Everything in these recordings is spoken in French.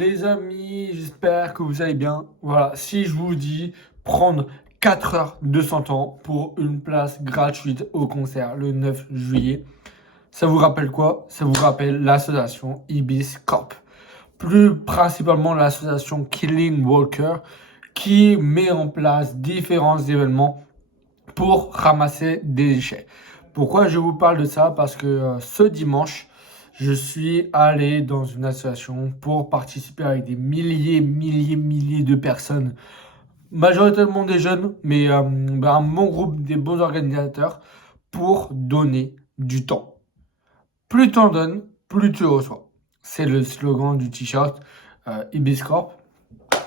Les amis, j'espère que vous allez bien. Voilà, si je vous dis prendre 4 heures de son temps pour une place gratuite au concert le 9 juillet, ça vous rappelle quoi? Ça vous rappelle l'association Ibis Corp. Plus principalement l'association Killing Walker qui met en place différents événements pour ramasser des déchets. Pourquoi je vous parle de ça? Parce que ce dimanche, je suis allé dans une association pour participer avec des milliers de personnes, majoritairement des jeunes, mais un bon groupe, des bons organisateurs, pour donner du temps. Plus tu en donnes, plus tu reçois. C'est le slogan du t-shirt Ibis Corp.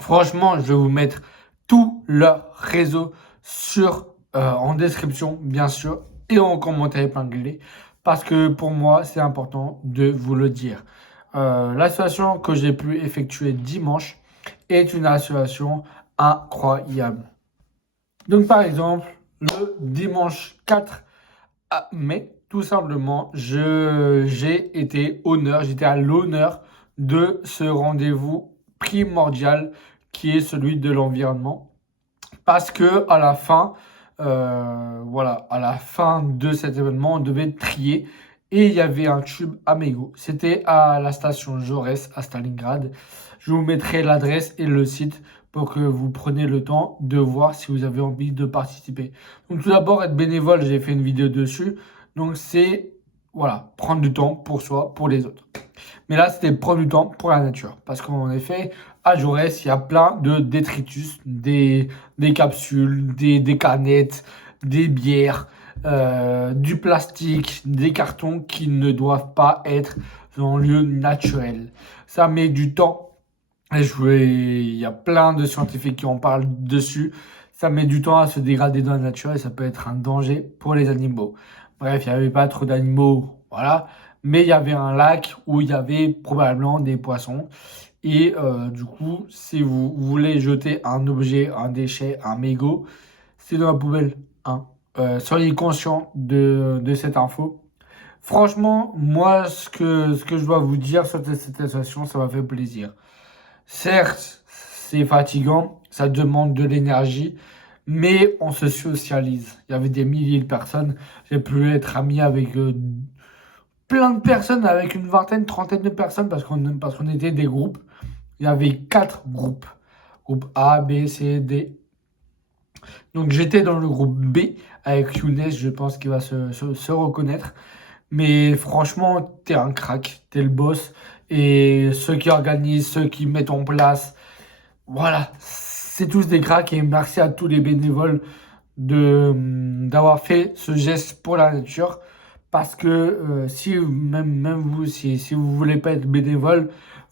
Franchement, je vais vous mettre tout leur réseau en description, bien sûr, et en commentaire épinglé, parce que pour moi, c'est important de vous le dire. L'association que j'ai pu effectuer dimanche est une association incroyable. Donc, par exemple, le dimanche 4 mai, tout simplement, j'étais à l'honneur de ce rendez-vous primordial qui est celui de l'environnement. Parce que à la fin, voilà, à la fin de cet événement, on devait trier et il y avait un tube à mégots. C'était à la station Jaurès à Stalingrad. Je vous mettrai l'adresse et le site pour que vous preniez le temps de voir si vous avez envie de participer. Donc tout d'abord, être bénévole, j'ai fait une vidéo dessus. Donc c'est, voilà, prendre du temps pour soi, pour les autres. Mais là, c'était prendre du temps pour la nature. Parce qu'en effet, à Jaurès, il y a plein de détritus, des capsules, des canettes, des bières, du plastique, des cartons qui ne doivent pas être en lieu naturel. Ça met du temps. Il y a plein de scientifiques qui en parlent dessus. Ça met du temps à se dégrader dans la nature et ça peut être un danger pour les animaux. Bref, il n'y avait pas trop d'animaux, voilà. Mais il y avait un lac où il y avait probablement des poissons. Et du coup, si vous voulez jeter un objet, un déchet, un mégot, c'est dans la poubelle, hein. Soyez conscient de cette info. Franchement, moi, ce que je dois vous dire sur cette association, ça m'a fait plaisir. Certes, c'est fatigant, ça demande de l'énergie, mais on se socialise. Il y avait des milliers de personnes. J'ai pu être ami avec plein de personnes, avec une vingtaine, trentaine de personnes, parce qu'on était des groupes. Il y avait 4 groupes. Groupe A, B, C, D. Donc j'étais dans le groupe B avec Younes, je pense qu'il va se reconnaître. Mais franchement, t'es un crack, t'es le boss. Et ceux qui organisent, ceux qui mettent en place, voilà, c'est tous des cracks. Et merci à tous les bénévoles d'avoir fait ce geste pour la nature. Parce que si même vous, si vous voulez pas être bénévole,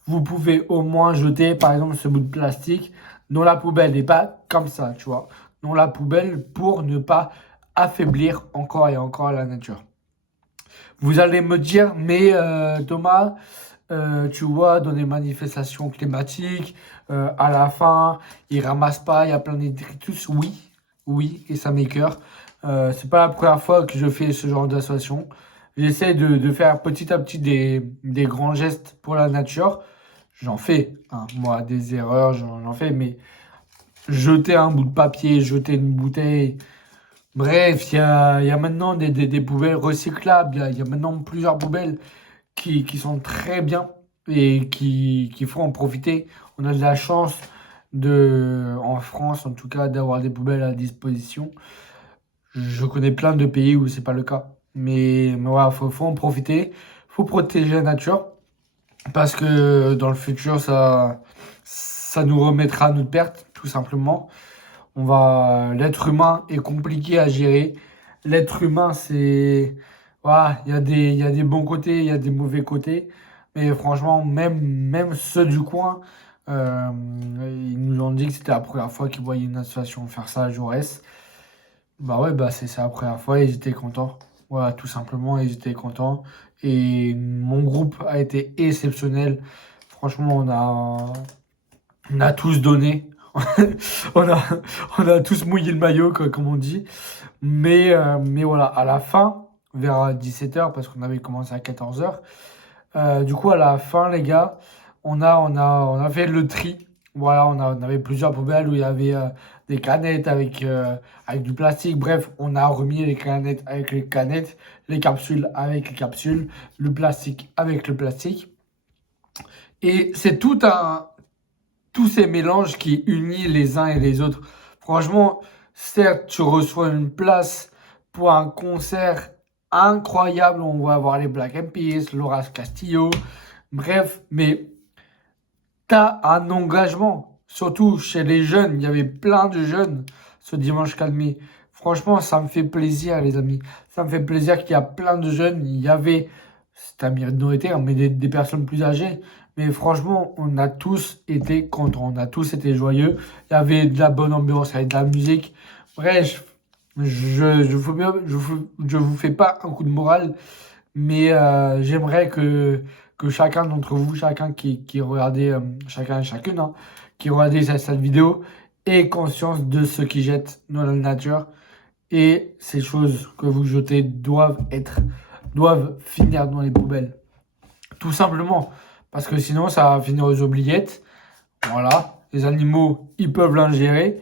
vous pouvez au moins jeter par exemple ce bout de plastique dans la poubelle et pas comme ça, tu vois, dans la poubelle pour ne pas affaiblir encore et encore la nature. Vous allez me dire, mais Thomas, tu vois, dans les manifestations climatiques, à la fin, ils ramassent pas, il y a plein de détritus. Oui, oui, et ça m'écoeure. C'est pas la première fois que je fais ce genre d'association. J'essaie de faire petit à petit des grands gestes pour la nature. J'en fais, hein, moi, des erreurs, j'en fais, mais jeter un bout de papier, jeter une bouteille, bref, il y a maintenant des poubelles recyclables. Il y a maintenant plusieurs poubelles qui sont très bien et qu'il faut en profiter. On a de la chance en France en tout cas, d'avoir des poubelles à disposition. Je connais plein de pays où c'est pas le cas. Mais voilà, faut en profiter. Faut protéger la nature parce que dans le futur, ça nous remettra à notre perte, tout simplement. L'être humain est compliqué à gérer. L'être humain, voilà, il y a des bons côtés, il y a des mauvais côtés. Mais franchement, même ceux du coin, euh, ils nous ont dit que c'était la première fois qu'ils voyaient une association faire ça à Jaurès. Bah ouais, bah c'est la première fois, ils étaient contents. Voilà, tout simplement, ils étaient contents. Et mon groupe a été exceptionnel. Franchement, on a tous donné. On a, on a tous mouillé le maillot, quoi, comme on dit. Mais voilà, à la fin, vers 17 h parce qu'on avait commencé à 14 h, du coup, à la fin, les gars, on a fait le tri. Voilà, on avait plusieurs poubelles où il y avait des canettes avec du plastique. Bref, on a remis les canettes avec les canettes, les capsules avec les capsules, le plastique avec le plastique. Et c'est tous ces mélanges qui unissent les uns et les autres. Franchement, certes, tu reçois une place pour un concert incroyable. On va avoir les Black Eyed Peas, Laura Castillo, bref, mais t'as un engagement. Surtout chez les jeunes, il y avait plein de jeunes ce dimanche 4 mai. Franchement, ça me fait plaisir, les amis. Ça me fait plaisir qu'il y a plein de jeunes. Il y avait, c'est un minorité, hein, mais des personnes plus âgées. Mais franchement, on a tous été contents, on a tous été joyeux. Il y avait de la bonne ambiance, il y avait de la musique. Bref, je vous fais pas un coup de morale, mais j'aimerais que chacun d'entre vous, chacun qui regardait, chacun et chacune, hein, qui regardait cette vidéo, ait conscience de ce qu'ils jettent dans la nature. Et ces choses que vous jetez doivent finir dans les poubelles. Tout simplement. Parce que sinon, ça va finir aux oubliettes. Voilà. Les animaux, ils peuvent l'ingérer.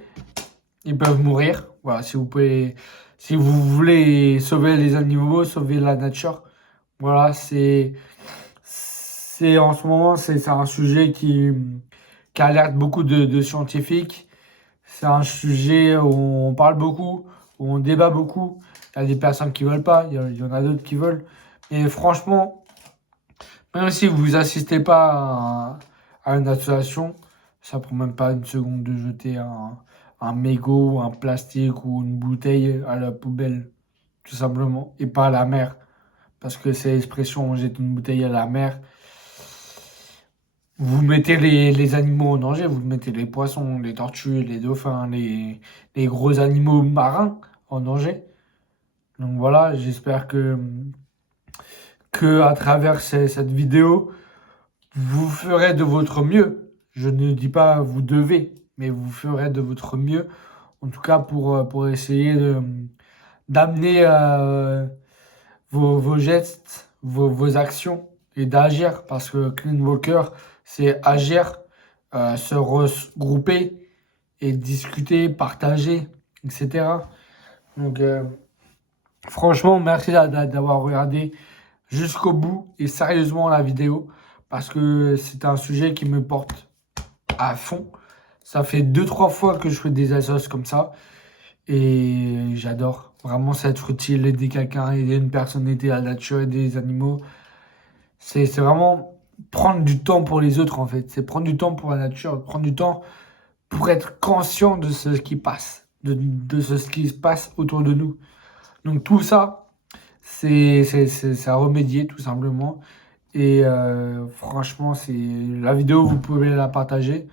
Ils peuvent mourir. Voilà. Si vous voulez sauver les animaux, sauver la nature. Voilà. En ce moment, c'est un sujet qui alerte beaucoup de scientifiques. C'est un sujet où on parle beaucoup, où on débat beaucoup. Il y a des personnes qui veulent pas, il y en a d'autres qui veulent. Et franchement, même si vous assistez pas à une association, ça prend même pas une seconde de jeter un mégot, un plastique ou une bouteille à la poubelle, tout simplement, et pas à la mer. Parce que c'est l'expression on jette une bouteille à la mer. Vous mettez les animaux en danger, vous mettez les poissons, les tortues, les dauphins, les gros animaux marins en danger. Donc voilà, j'espère que à travers cette vidéo, vous ferez de votre mieux. Je ne dis pas vous devez, mais vous ferez de votre mieux, en tout cas pour essayer d'amener vos gestes, vos actions et d'agir. Parce que Clean Walker, c'est agir, se regrouper et discuter, partager, etc. Donc, franchement, merci d'avoir regardé jusqu'au bout et sérieusement la vidéo parce que c'est un sujet qui me porte à fond. Ça fait 2-3 fois que je fais des assos comme ça et j'adore. Vraiment, ça être utile, aider quelqu'un, aider une personne, aider la nature, aider les animaux. C'est vraiment prendre du temps pour les autres en fait. C'est prendre du temps pour la nature, prendre du temps pour être conscient de ce qui passe, de ce qui se passe autour de nous. Donc tout ça, c'est à remédier tout simplement. Et franchement, c'est la vidéo, vous pouvez la partager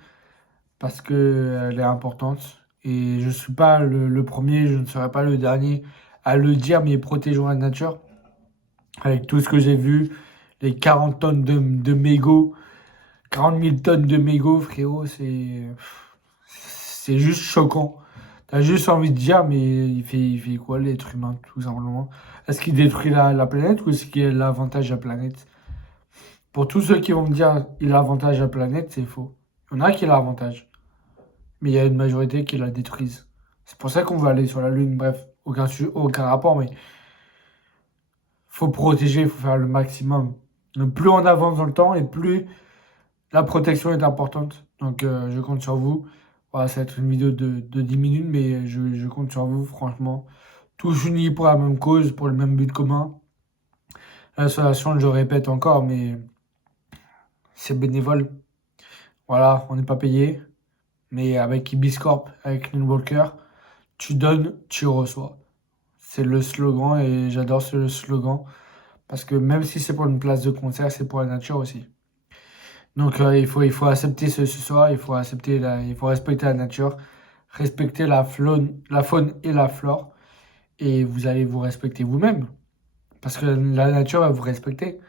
parce que elle est importante. Et je suis pas le premier, je ne serai pas le dernier à le dire, mais protégeons la nature. Avec tout ce que j'ai vu, les 40 tonnes de mégots, 40 000 tonnes de mégots, frérot, c'est juste choquant. T'as juste envie de dire, mais il fait quoi l'être humain, tout simplement? Est-ce qu'il détruit la planète ou est-ce qu'il avantage la planète? Pour tous ceux qui vont me dire il avantage la planète, c'est faux. Il y en a qui l'avantage, mais il y a une majorité qui la détruisent. C'est pour ça qu'on veut aller sur la Lune. Bref, aucun rapport, mais faut protéger, il faut faire le maximum. Le plus on avance dans le temps et plus la protection est importante. Donc je compte sur vous. Voilà, ça va être une vidéo de 10 minutes, mais je compte sur vous, franchement. Tous unis pour la même cause, pour le même but commun. L'association, je répète encore, mais c'est bénévole. Voilà, on n'est pas payé. Mais avec Ibiscorp, avec Clean Walker, tu donnes, tu reçois. C'est le slogan et j'adore ce slogan. Parce que même si c'est pour une place de concert, c'est pour la nature aussi. Donc il faut accepter ce soir, il faut respecter la nature, respecter la faune et la flore. Et vous allez vous respecter vous-même. Parce que la nature va vous respecter.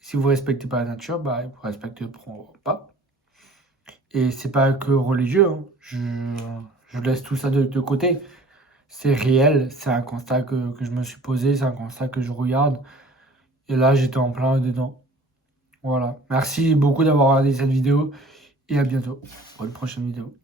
Si vous ne respectez pas la nature, bah, vous ne respecteront pas. Et c'est pas que religieux, hein. Je laisse tout ça de côté. C'est réel, c'est un constat que je me suis posé, c'est un constat que je regarde. Et là, j'étais en plein dedans. Voilà. Merci beaucoup d'avoir regardé cette vidéo et à bientôt pour une prochaine vidéo.